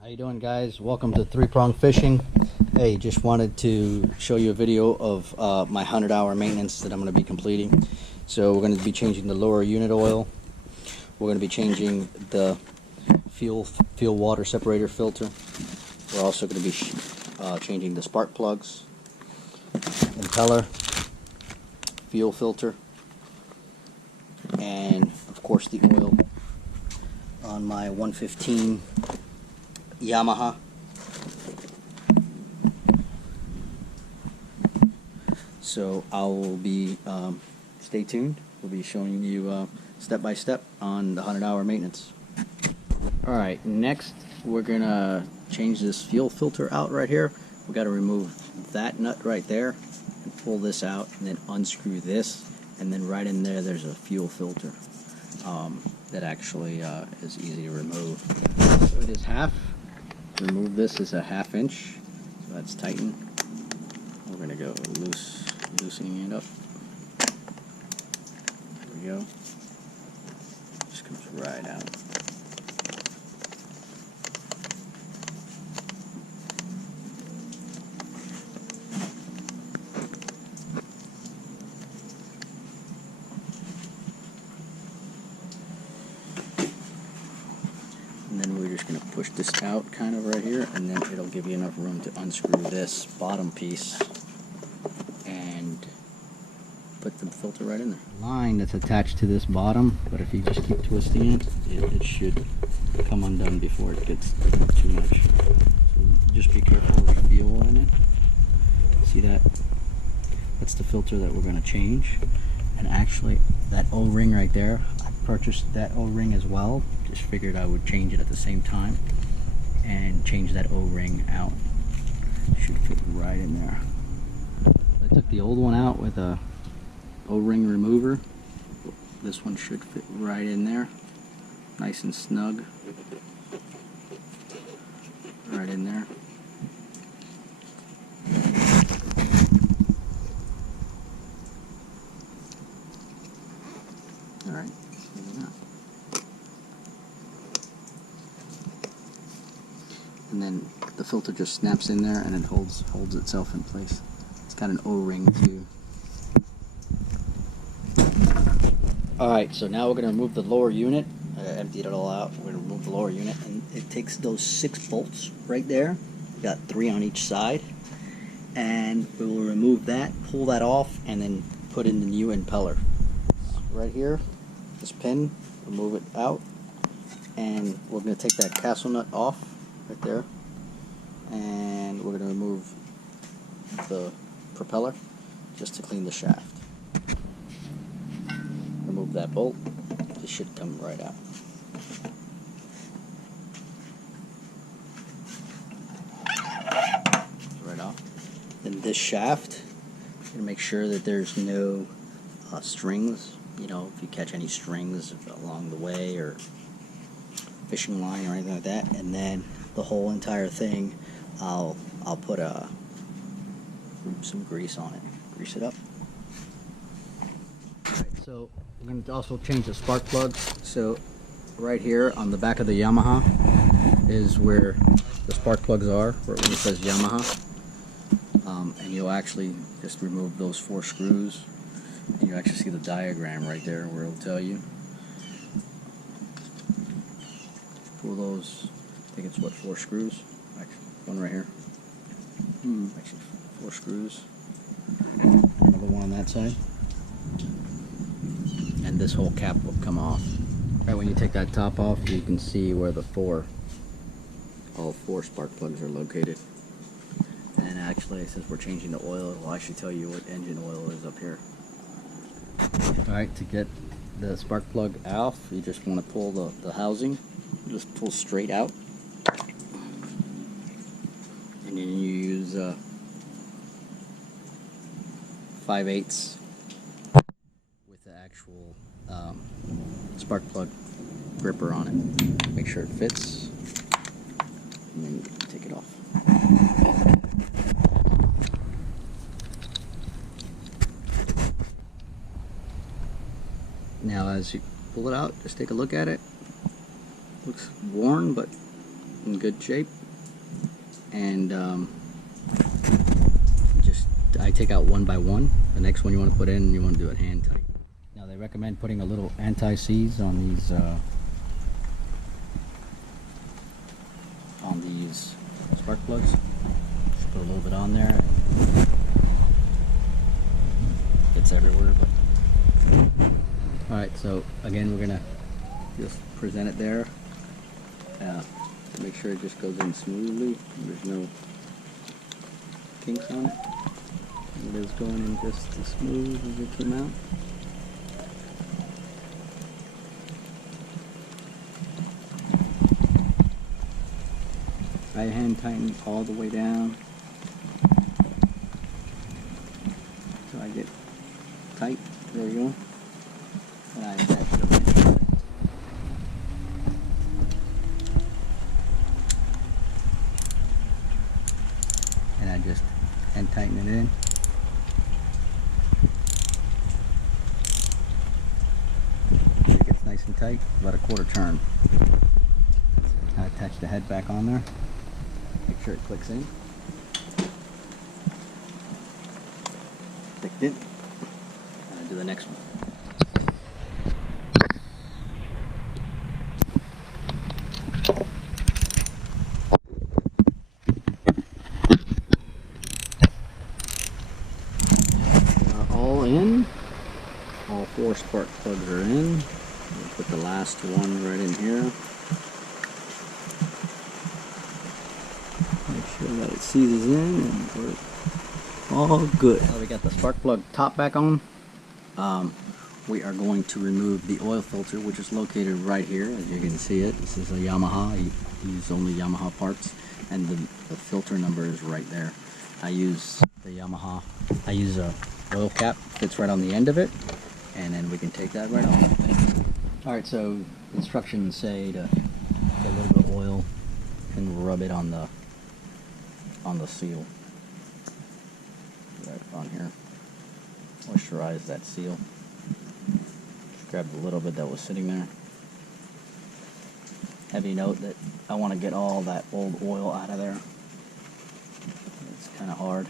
How you doing, guys? Welcome to Three Prong Fishing. Hey, just wanted to show you a video of my 100-hour maintenance that I'm going to be completing. So we're going to be changing the lower unit oil. We're going to be changing the fuel water separator filter. We're also going to be changing the spark plugs, impeller, fuel filter, and of course the oil on my 115 Yamaha. So I will be, stay tuned. We'll be showing you step by step on the 100-hour maintenance. Alright, next we're gonna change this fuel filter out right here. We got to remove that nut right there and pull this out, and then unscrew this, and then right in there there's a fuel filter that actually is easy to remove. So it is half. Remove this is a 1/2 inch, so that's tightened. We're going to go loosening it up. There we go. Just comes right out. And then we're just going to push this out kind of right here, and then it'll give you enough room to unscrew this bottom piece and put the filter right in there. Line that's attached to this bottom, but if you just keep twisting it, it should come undone before it gets too much. So just be careful with fuel in it. See that? That's the filter that we're going to change. And actually, that O-ring right there, I purchased that O-ring as well. Just figured I would change it at the same time and change that O-ring out. Should fit right in there. I took the old one out with a O-ring remover. This one should fit right in there, nice and snug, right in there. All right. And then the filter just snaps in there and it holds itself in place. It's got an O-ring too. Alright, so now we're going to remove the lower unit. I emptied it all out. We're going to remove the lower unit, and it takes those 6 bolts right there. We got 3 on each side. And we will remove that, pull that off, and then put in the new impeller. Right here, this pin, remove it out. And we're going to take that castle nut off right there, and we're going to remove the propeller just to clean the shaft. Remove that bolt. It should come right out. Right off. Then this shaft, you're going to make sure that there's no strings. You know, if you catch any strings along the way, or fishing line or anything like that, and then the whole entire thing, I'll put some grease on it. Grease it up. Alright, so we're going to also change the spark plugs. So right here on the back of the Yamaha is where the spark plugs are, where it says Yamaha. And you'll actually just remove those 4 screws. And you actually see the diagram right there where it'll tell you. Pull those, I think it's what, 4 screws? Actually, one right here. Actually, 4 screws. Another one on that side. And this whole cap will come off. Right when you take that top off, you can see where the all 4 spark plugs are located. And actually, since we're changing the oil, it'll actually tell you what engine oil is up here. Alright, to get the spark plug off, you just want to pull the housing. Just pull straight out, and then you use 5/8 with the actual spark plug gripper on it. Make sure it fits, and then you can take it off. Now as you pull it out, just take a look at it. Looks worn, but in good shape, and I take out one by one. The next one you want to put in, you want to do it hand tight. Now they recommend putting a little anti-seize on these spark plugs. Just put a little bit on there. It's everywhere. But all right, so again, we're gonna just present it there. Make sure it just goes in smoothly. There's no kinks on it. It is going in just as smooth as it came out. I hand tighten all the way down so I get tight. There you go. And I attach it over. And I just hand tighten it in. It gets nice and tight, about a quarter turn. I attach the head back on there. Make sure it clicks in. Clicked in. And I do the next one. All in. All 4 spark plugs are in. We'll put the last one right in here. Make sure that it seizes in and we're all good. Now we got the spark plug top back on. We are going to remove the oil filter, which is located right here. As you can see it, this is a Yamaha. I use only Yamaha parts, and the filter number is right there. I use the Yamaha. I use a oil cap, fits right on the end of it, and then we can take that right off. All right, so instructions say to get a little bit of oil and rub it on the seal right on here. Moisturize that seal. Just grab the little bit that was sitting there. Heavy note that I want to get all that old oil out of there. It's kind of hard.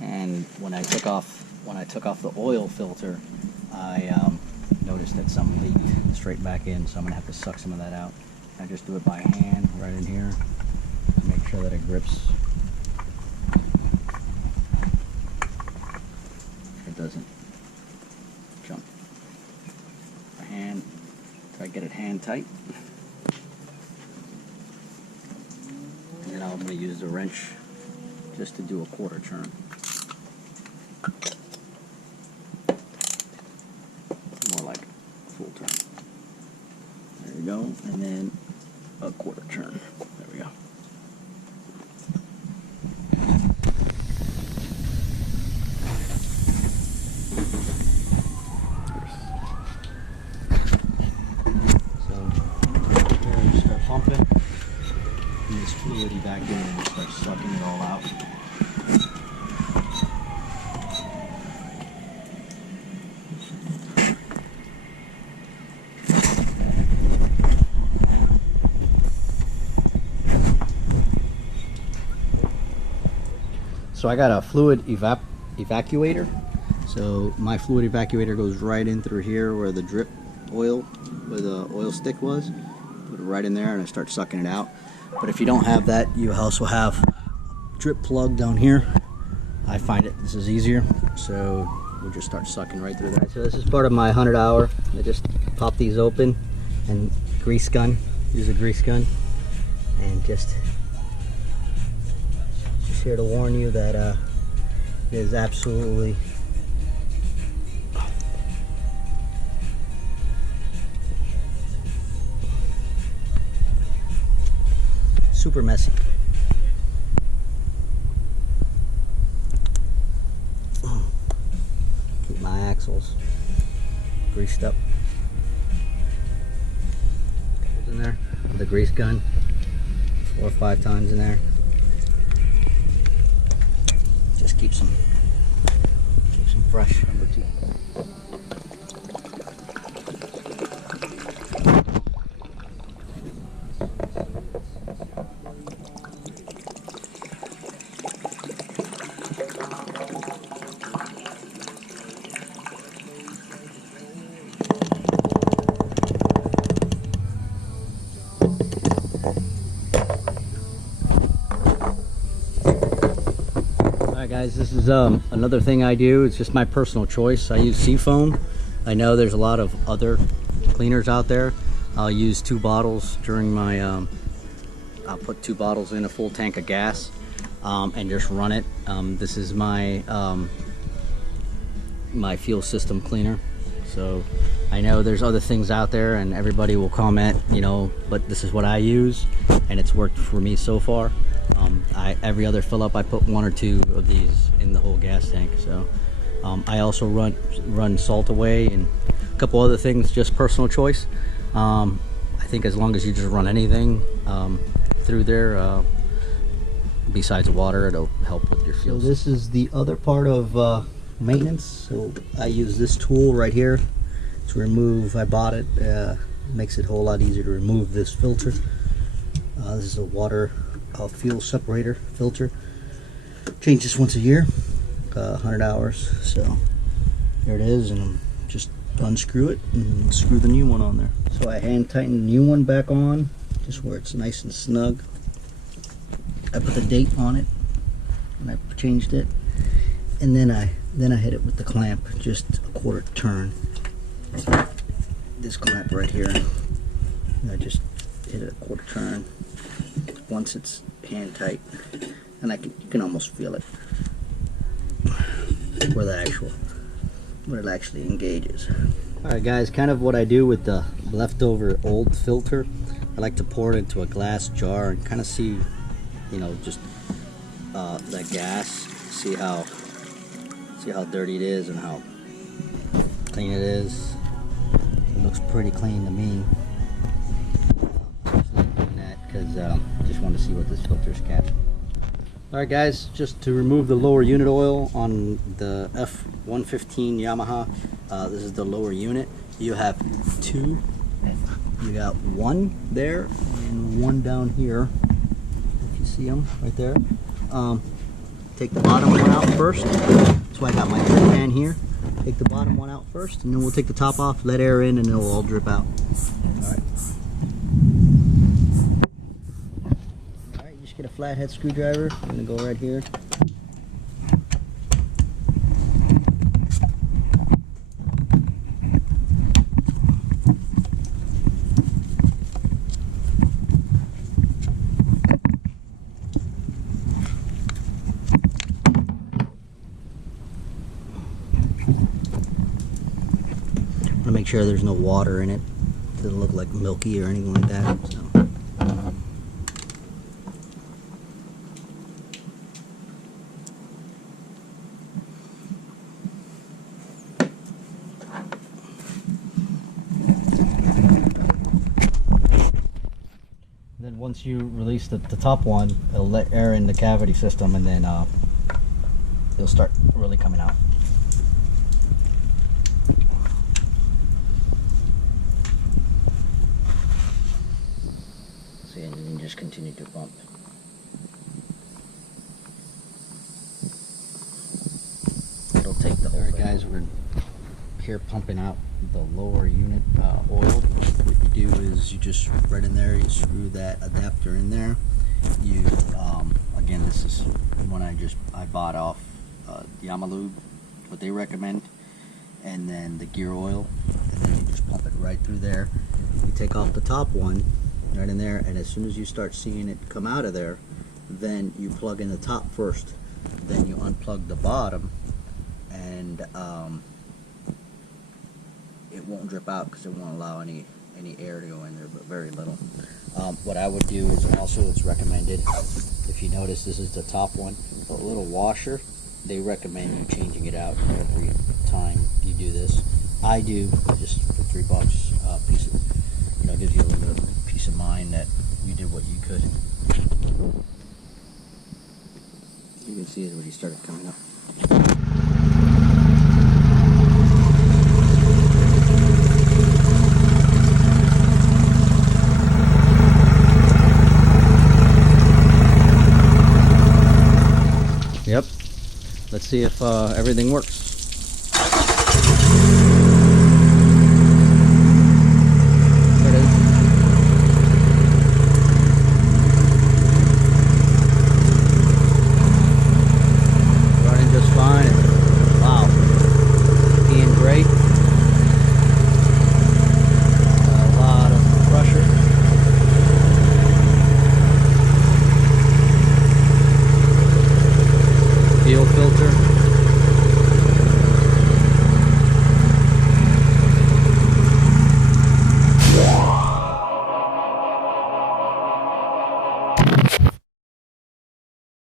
And when I took off the oil filter, I noticed that some leaked straight back in, so I'm gonna have to suck some of that out. I just do it by hand right in here to make sure that it grips. It doesn't jump. By hand, try to get it hand tight. And then I'm gonna use the wrench just to do a quarter turn. More like a full turn. There we go. And then a quarter turn. There we go. So here, just start pumping. And this fluid evacuator and start sucking it all out. So I got a fluid evacuator. So my fluid evacuator goes right in through here where the drip oil, where the oil stick was. Put it right in there and I start sucking it out. But if you don't have that, you also have a drip plug down here. I find this is easier. So we'll just start sucking right through there. So this is part of my 100 hour. I just pop these open and grease gun. Use a grease gun and just here to warn you that it is absolutely super messy. Keep my axles greased up. In there with a grease gun, 4 or 5 times in there. Just keeps them fresh. Number 2. Guys, this is another thing I do. It's just my personal choice. I use seafoam. I know there's a lot of other cleaners out there. I'll use 2 bottles during my I'll put 2 bottles in a full tank of gas and just run it. This is my my fuel system cleaner. So I know there's other things out there and everybody will comment, you know, but this is what I use and it's worked for me so far. Every other fill up I put 1 or 2 of these in the whole gas tank. So I also run salt away and a couple other things, just personal choice. I think as long as you just run anything through there besides water, it'll help with your fuel. So this is the other part of maintenance. So I use this tool right here to remove, I bought it, makes it a whole lot easier to remove this filter. This is a water fuel separator filter. Change this once a year, 100 hours. So there it is, and just unscrew it and screw the new one on there. So I hand tighten the new one back on, just where it's nice and snug. I put the date on it and I changed it, and then I hit it with the clamp, just a 1/4 turn. This clamp right here, and I just hit it a 1/4 turn. Once it's hand tight, and you can almost feel it where it actually engages. All right, guys, kind of what I do with the leftover old filter, I like to pour it into a glass jar and kind of see, you know, just that gas, see how dirty it is and how clean it is. It looks pretty clean to me. Because I just want to see what this filter's capturing. Alright guys, just to remove the lower unit oil on the F115 Yamaha, this is the lower unit. You have 2. You got 1 there and 1 down here, if you see them right there. Take the bottom one out first. That's why I got my drip pan here. Take the bottom one out first, and then we'll take the top off, let air in, and it'll all drip out. Alright. Get a flathead screwdriver. I'm going to go right here. I want to make sure there's no water in it. It doesn't look like milky or anything like that. So. Then once you release the top one, it'll let air in the cavity system, and then it'll start really coming out. See, and then just continue to pump. It'll take the whole thing. Alright guys, we're here pumping out the lower unit oil. What you do is you just right in there, you screw that adapter in there. You again, this is one I bought off Yamaha, what they recommend, and then the gear oil, and then you just pump it right through there. You take off the top one right in there, and as soon as you start seeing it come out of there, then you plug in the top first, then you unplug the bottom, and it won't drip out because it won't allow any air to go in there, but very little. What I would do is also, it's recommended, if you notice this is the top one, a little washer, they recommend you changing it out every time you do this. I do, just for $3, piece of, you know, gives you a little bit of peace of mind that you did what you could. You can see it when he started coming up. Yep. Let's see if everything works.